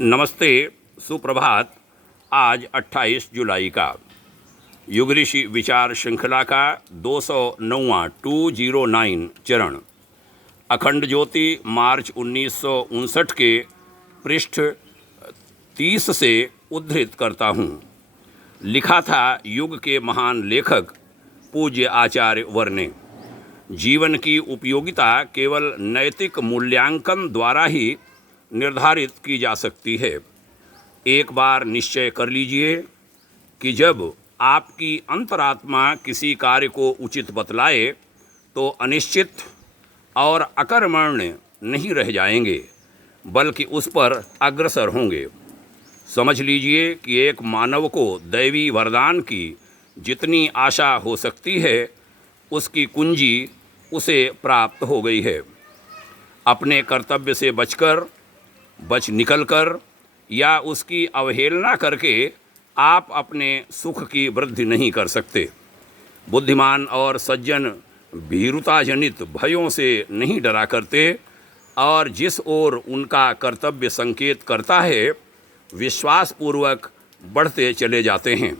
नमस्ते, सुप्रभात। आज 28 जुलाई का युग ऋषि विचार श्रृंखला का 209वां 209 चरण अखंड ज्योति मार्च 1959 के पृष्ठ 30 से उद्धृत करता हूँ। लिखा था युग के महान लेखक पूज्य आचार्य वर ने। जीवन की उपयोगिता केवल नैतिक मूल्यांकन द्वारा ही निर्धारित की जा सकती है। एक बार निश्चय कर लीजिए कि जब आपकी अंतरात्मा किसी कार्य को उचित बतलाए तो अनिश्चित और अकर्मण्य नहीं रह जाएंगे, बल्कि उस पर अग्रसर होंगे। समझ लीजिए कि एक मानव को दैवी वरदान की जितनी आशा हो सकती है, उसकी कुंजी उसे प्राप्त हो गई है। अपने कर्तव्य से बच निकलकर या उसकी अवहेलना करके आप अपने सुख की वृद्धि नहीं कर सकते। बुद्धिमान और सज्जन भीरुताजनित भयों से नहीं डरा करते और जिस ओर उनका कर्तव्य संकेत करता है, विश्वासपूर्वक बढ़ते चले जाते हैं।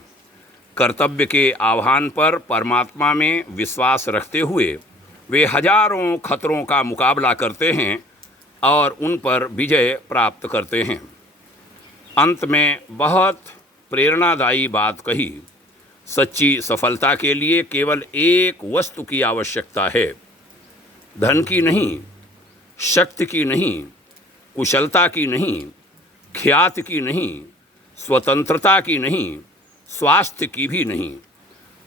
कर्तव्य के आह्वान पर परमात्मा में विश्वास रखते हुए वे हजारों खतरों का मुकाबला करते हैं और उन पर विजय प्राप्त करते हैं। अंत में बहुत प्रेरणादायी बात कही। सच्ची सफलता के लिए केवल एक वस्तु की आवश्यकता है। धन की नहीं, शक्ति की नहीं, कुशलता की नहीं, ख्याति की नहीं, स्वतंत्रता की नहीं, स्वास्थ्य की भी नहीं,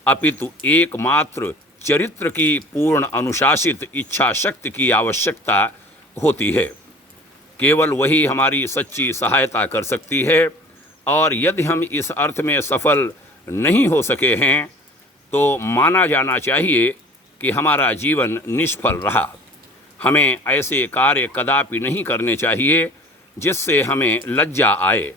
अपितु एकमात्र चरित्र की पूर्ण अनुशासित इच्छा शक्ति की आवश्यकता होती है। केवल वही हमारी सच्ची सहायता कर सकती है, और यदि हम इस अर्थ में सफल नहीं हो सके हैं तो माना जाना चाहिए कि हमारा जीवन निष्फल रहा। हमें ऐसे कार्य कदापि नहीं करने चाहिए जिससे हमें लज्जा आए।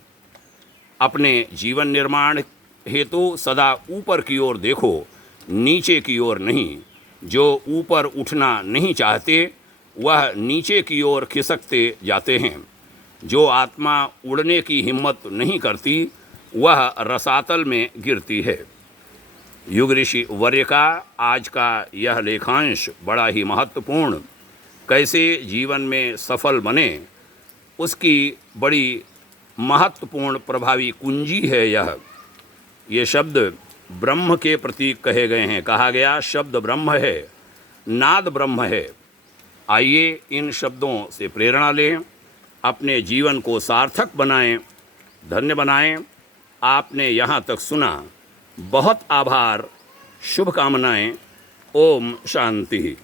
अपने जीवन निर्माण हेतु सदा ऊपर की ओर देखो, नीचे की ओर नहीं। जो ऊपर उठना नहीं चाहते वह नीचे की ओर खिसकते जाते हैं। जो आत्मा उड़ने की हिम्मत नहीं करती वह रसातल में गिरती है। युग ऋषि वर्य का आज का यह लेखांश बड़ा ही महत्वपूर्ण, कैसे जीवन में सफल बने उसकी बड़ी महत्वपूर्ण प्रभावी कुंजी है। ये शब्द ब्रह्म के प्रतीक कहे गए हैं। कहा गया शब्द ब्रह्म है, नाद ब्रह्म है। आइए इन शब्दों से प्रेरणा लें, अपने जीवन को सार्थक बनाएं, धन्य बनाएं। आपने यहाँ तक सुना, बहुत आभार, शुभकामनाएं। ओम शांति।